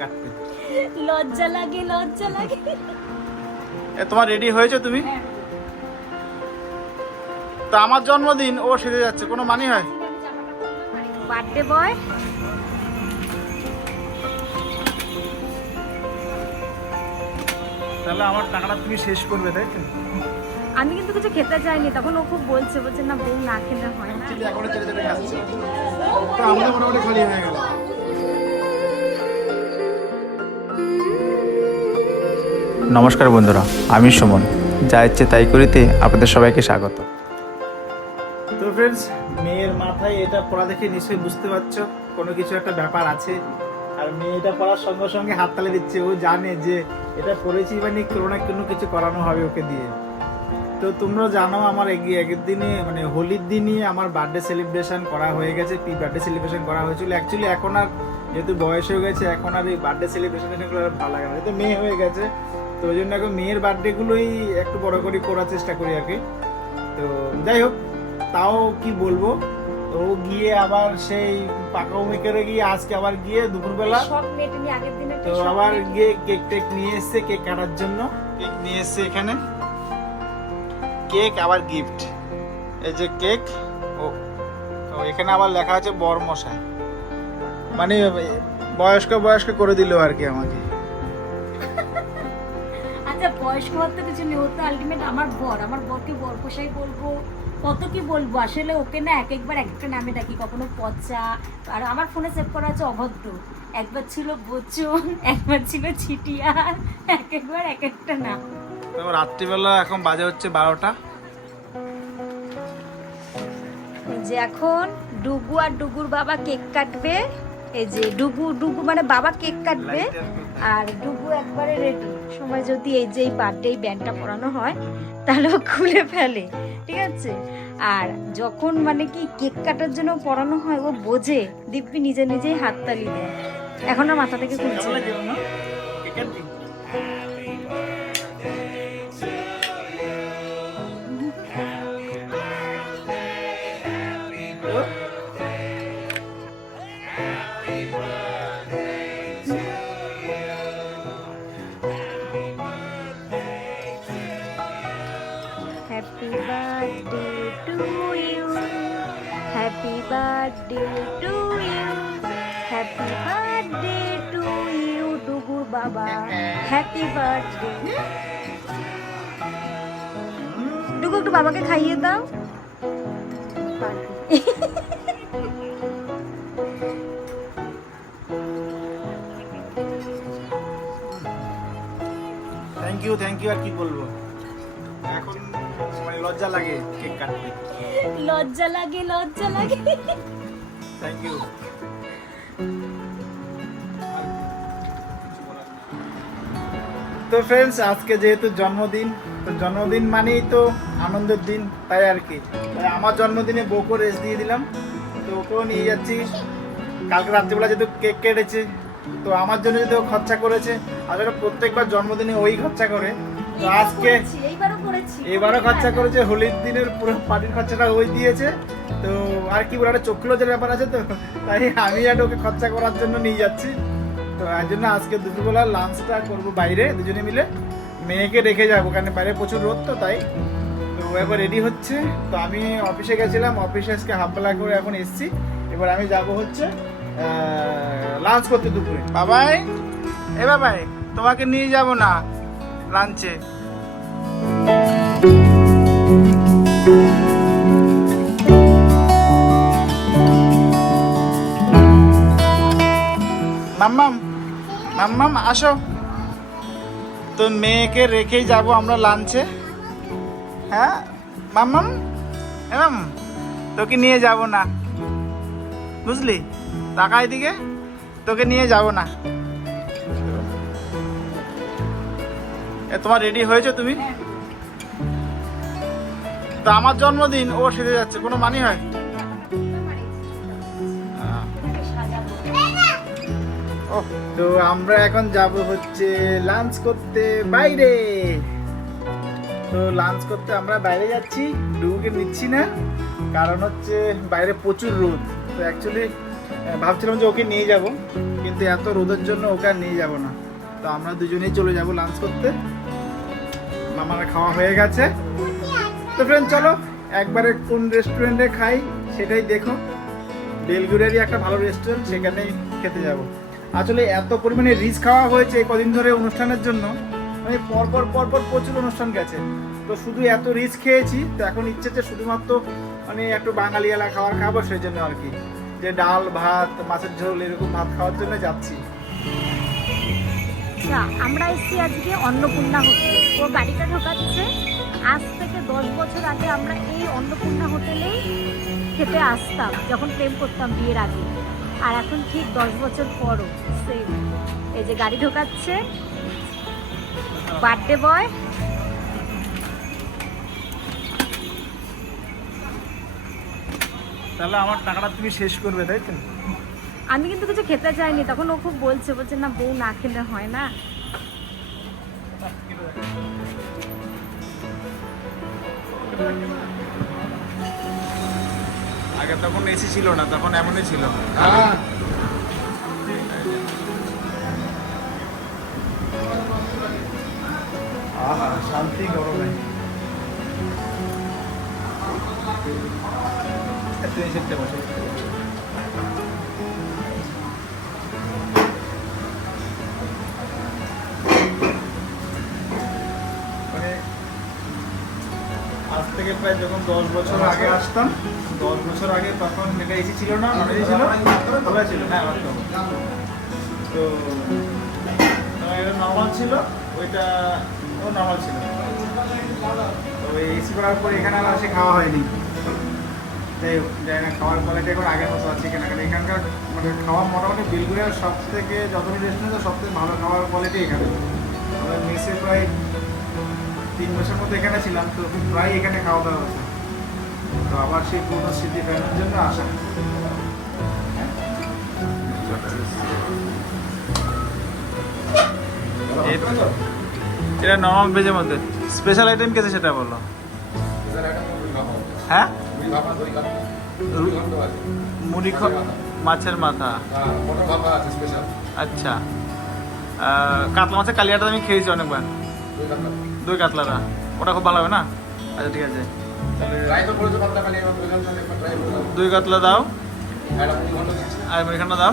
কাটতে। লজ্জা লাগে লজ্জা লাগে। এ তোমার রেডি হয়েছে তুমি? তো আমার জন্মদিন ও সেজে যাচ্ছে কোনো মানি হয়? বার্থডে বয় তাহলে আমার টাকাটা তুমি শেষ করবে তাই তো? আমি কিন্তু কিছু খেতে চাইনি তখন ও খুব বলছে বলছে না বউ না খেলে হয় না। চিলি এখনও চেড়ে খাচ্ছে তো আমাদের মোটামুটি খালি হয়ে গেল। নমস্কার বন্ধুরা, আমি সুমন। যা ইচ্ছে তাই করিতে আপনাদের সবাইকে স্বাগত। তো ফ্রেন্ডস মেয়ের মাথায় এটা পড়া দেখে নিশ্চয়ই বুঝতে পারছ, কোনো কিছু একটা ব্যাপার আছে। আর মেয়ে এটা পড়ার সঙ্গে সঙ্গে হাততালি দিচ্ছে, ও জানে যে এটা পড়েছি মানে কোনো না কোনো কিছু করানো হবে ওকে দিয়ে। তো তোমরা জানো আমার আগের দিনে মানে হোলির দিনই আমার বার্থডে সেলিব্রেশন করা হয়ে গেছে পি বার্থডে সেলিব্রেশন করা হয়েছিল। অ্যাকচুয়ালি এখন আর যেহেতু বয়স হয়ে গেছে, এখন আর এই বার্থডে সেলিব্রেশন এগুলো ভালো লাগে না। যেহেতু মেয়ে হয়ে গেছে তো ওই জন্য এখন মেয়ের বার্থডেগুলোই একটু বড় করে করার চেষ্টা করি আর কি। তো যাই হোক তাও কি বলব? তো ও গিয়ে আবার সেই পাকা উমিকেরে গিয়ে আজকে আবার গিয়ে দুপুরবেলা তো আবার গিয়ে কেক টেক নিয়ে এসছে কেক কাটার জন্য। কেক নিয়ে এসছে এখানে। কেক আবার গিফট এই যে কেক ও এখানে আবার লেখা আছে বর মশাই মানে বয়স্ক বয়স্ক করে দিল আর কি আমাকে। বয়স্ক হওয়ার তো কিছু নেই ও তো আলটিমেট আমার বর আমার বরকে বর পোষাই বলব কত কি বলব? আসলে ওকে না এক একবার এক একটা নামে ডাকি কখনো পচা আর আমার ফোনে সেভ করা আছে অভদ্র। একবার ছিল বচন একবার ছিল ছিটিয়া এক একবার এক একটা নাম। রাত্রিবেলা এখন বাজে হচ্ছে বারোটা। যে এখন ডুগু আর ডুগুর বাবা কেক কাটবে। এই যে ডুবু ডুবু মানে বাবা কেক কাটবে আর ডুবু একবারে রেডি সময় যদি এই যে এই বার্থডে ব্যান্ডটা পরানো হয় তাহলে ও খুলে ফেলে ঠিক আছে? আর যখন মানে কি কেক কাটার জন্য পরানো হয় ও বোঝে দিব্যি নিজে নিজেই হাততালি দেয়। এখন আর মাথা থেকে খুলছে happy birthday to you happy birthday to you happy birthday to you ডুগুর বাবা হ্যাপি বার্থডে ডুগু একটু বাবাকে খাইয়ে দাও। থ্যাংক ইউ থ্যাংক ইউ আর কি বলব? লজ্জা লাগে কেক কাটতে। লজ্জা লাগে লজ্জা লাগে। থ্যাংক ইউ তো ফ্রেন্ডস আজকে যেহেতু জন্মদিন তো জন্মদিন মানেই তো আনন্দের দিন তাই আর কি। তাই আমার জন্মদিনে বউকে রেস্ট দিয়ে দিলাম। তো ওকেও নিয়ে যাচ্ছি। কালকে রাত্রিবেলা যেহেতু কেক কেটেছে তো আমার জন্য যেহেতু ও খরচা করেছে আসলে প্রত্যেকবার জন্মদিনে ওই খরচা করে। তো আজকে এবারও খরচা করেছে হোলির দিনের পুরো পার্টির খরচাটা ওই দিয়েছে। তো আর কি বলে একটা চোখ লজ্জার ব্যাপার আছে তো তাই আমি আর ওকে খরচা করার জন্য নিয়ে যাচ্ছি। তো এর জন্য আজকে দুপুরবেলা লাঞ্চটা করব বাইরে দুজনে মিলে। মেয়েকে রেখে যাব কারণ বাইরে প্রচুর রোদ তো তাই। তো ও এবার রেডি হচ্ছে। তো আমি অফিসে গেছিলাম অফিসে আজকে হাফ বেলা করে এখন এসছি। এবার আমি যাব হচ্ছে লাঞ্চ করতে দুপুরে। বাবাই এ বাবাই তোমাকে নিয়ে যাব না লাঞ্চে মাম্মাম মাম্মাম, আসো। তো মেয়েকে রেখেই যাব আমরা লাঞ্চে হ্যাঁ? মাম্মাম? এমাম তোকে নিয়ে যাব না। বুঝলি? টাকা এদিকে। তোকে নিয়ে যাব না। এ, তোমার রেডি হয়েছো তুমি? তো আমার জন্মদিন, ও সেজে যাচ্ছে, কোনো মানি হয়। তো আমরা এখন যাব হচ্ছে লাঞ্চ করতে বাইরে। তো লাঞ্চ করতে আমরা বাইরে যাচ্ছি ডুবুকে নিচ্ছি না, কারণ হচ্ছে বাইরে প্রচুর রোদ। তো অ্যাকচুয়ালি ভাবছিলাম যে ওকে নিয়ে যাব, কিন্তু এত রোদের জন্য ওকে আর নিয়ে যাব না। তো আমরা দুজনেই চলে যাব লাঞ্চ করতে। মামার খাওয়া হয়ে গেছে। তো ফ্রেন্ড চলো, একবারে কোন রেস্টুরেন্টে খাই সেটাই দেখো। বেলগুড়েরই একটা ভালো রেস্টুরেন্ট সেখানেই খেতে যাব। আসলে এত পরিমাণে রিচ খাওয়া হয়েছে কদিন ধরে অনুষ্ঠানের জন্য। মানে পরপর পরপর প্রচুর অনুষ্ঠান গেছে। তো শুধু এত রিচ খেয়েছি, তো এখন ইচ্ছে যে শুধুমাত্র মানে একটু বাঙালিয়ালা খাবার খাব, সেই জন্য আর কি। যে ডাল, ভাত, মাছের ঝোল, এরকম ভাত খাওয়ার জন্য যাচ্ছি। আচ্ছা আমরা এসেছি আজকে অন্নপূর্ণা হোটেলে। ও গাড়িটা ঢোকাচ্ছে থেকে দশ বছর আগে আমরা এই অন্নপূর্ণা হোটেলেই খেতে আসতাম যখন প্রেম করতাম বিয়ের আগে। আর এখন ঠিক দশ বছর পরও সেম এই যে গাড়ি ঢোকাচ্ছে বার্থডে বয় তাহলে আমার টাকাটা তুমি শেষ করবে তাই তো? আমি কিন্তু কিছু খেতে চাইনি তখন ও খুব বলছে বলছে না বউ না খেলে হয় না। আগে তখন এসি ছিল না তখন এমনই ছিল। আহা শান্তি গরমে। সেটতে বসে থেকে প্রায় যখন দশ বছর আগে আসতাম দশ বছর আগে তখন এটা এসি ছিল না নন এসি ছিল? খোলা ছিল হ্যাঁ তো এটা নর্মাল ছিল ওইটা ও নর্মাল ছিল তো ওই এসি করার পর এখানে আর এসে খাওয়া হয়নি। যাই হোক যাই না খাওয়ার কোয়ালিটি এখন আগের মতো আছে এখানে কারণ এখানকার মানে খাওয়া মোটামুটি বিলগুড়ের সব থেকে যতগুলো রেস্টুরেন্ট সব থেকে ভালো খাওয়ার কোয়ালিটি এখানে। মেসে প্রায় তিন বছর মতো এখানে ছিলাম তো প্রায় এখানে খাওয়া দাওয়া হতো তো আবার সেই পুরনো স্মৃতি ফেরানোর জন্য আসা। এটা নর্মাল ভেজের মধ্যে। স্পেশাল আইটেম কেছে সেটা বলল হ্যাঁ? মুড়ি মাছের মাথা। আচ্ছা। কাতলা মাছের কালিয়াটা আমি খেয়েছি অনেকবার। দই কাতলাটা ওটা খুব ভালো হবে না? আচ্ছা ঠিক আছে। দই কাতলা দাও। আর মুড়িখানা দাও।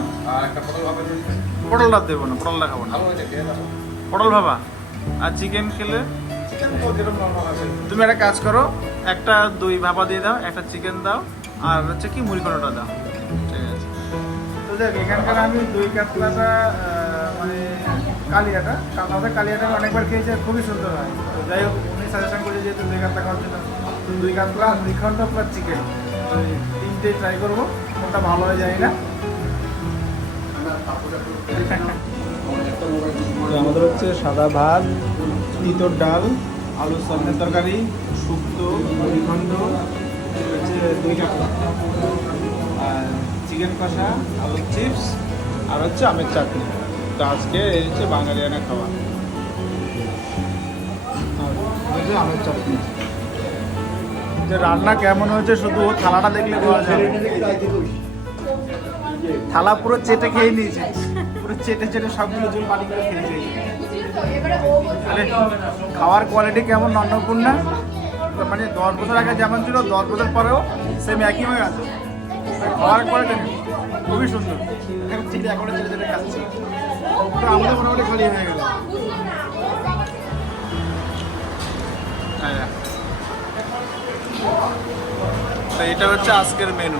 পটলটা দেবো না, পটলটা খাব না। পটল ভাবা আর চিকেন খেলে? তুমি একটা কাজ করো, একটা দই ভাপা দিয়ে দাও, একটা চিকেন দাও, আর হচ্ছে কি মুড়ি খানোটা দাও। ঠিক আছে। তো দেখ, এখানকার আমি দই কাতলাটা কালিয়াটা। কাতলাটা কালিয়াটা অনেকবার খেয়েছি, খুবই সুন্দর হয়। তো যাই হোক, উনি সাজেশন করেছে যেহেতু দই কাতলা খাওয়ার জন্য। দই কাতলা খন্ড প্লাস চিকেন তিনটে ট্রাই করব, কোনটা ভালো হয়ে যায় না। আমাদের হচ্ছে সাদা ভাত, তিতর ডাল আলু সবনের তরকারি, শুক্তো মুড়িখণ্ড হচ্ছে দই কাতলা। আর চিকেন কষা, আলুর চিপস আর হচ্ছে আমের চাটনি। তো আজকে এই হচ্ছে বাঙালিয়ানা খাওয়া যে রান্না কেমন হয়েছে শুধু থালাটা দেখলে থালা পুরো চেটে খেয়ে নিয়েছে। পুরো চেটে চেটে সবগুলো জল পানি করে খেয়ে নিয়েছে। খাওয়ার কোয়ালিটি কেমন অন্নপূর্ণা? মানে দশ বছর আগে যেমন ছিল, দশ বছর পরেও সেম একই হয়ে আছে খাওয়ার কোয়ালিটি খুবই সুন্দর। এখন চিঠি এখনও চেটে চেটে খাচ্ছি। তো আমাদের মোটামুটি খালি হয়ে গেল। হ্যাঁ। তো এটা হচ্ছে আজকের মেনু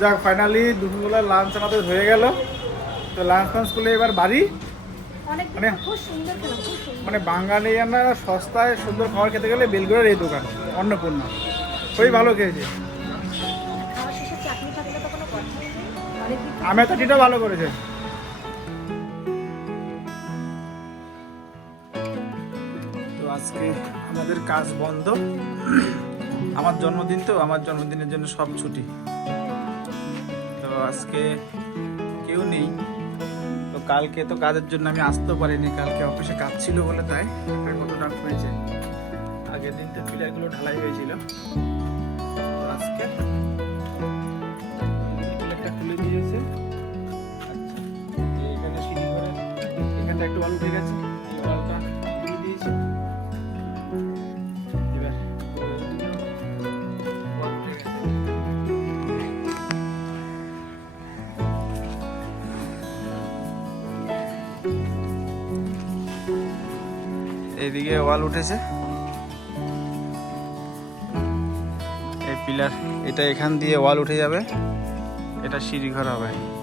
যাক ফাইনালি দুপুরবেলা লাঞ্চ আমাদের হয়ে গেল। তো লাঞ্চ ফাঞ্চ করলে এবার বাড়ি। মানে- মানে বাঙালিয়ানা সস্তায় সুন্দর খাবার খেতে গেলে বেলগুড়ের এই দোকান অন্নপূর্ণা। খুবই ভালো খেয়েছে। আমের চাটনিটা ভালো করেছে। তো আজকে আমাদের কাজ বন্ধ। আমার জন্মদিন তো, আমার জন্মদিনের জন্য সব ছুটি। তো আজকে কেউ নেই। তো কালকে তো কাজের জন্য আমি আসতেও পারিনি, কালকে অফিসে কাজ ছিল বলে তাই। কত ডাক হয়েছে? আগের দিন তো পিলারগুলো ঢালাই হয়েছিল। তো আজকে এদিকে গেছে। ওয়াল উঠেছে। এই পিলার, এটা এখান দিয়ে ওয়াল উঠে যাবে। এটা সিঁড়ি ঘর হবে।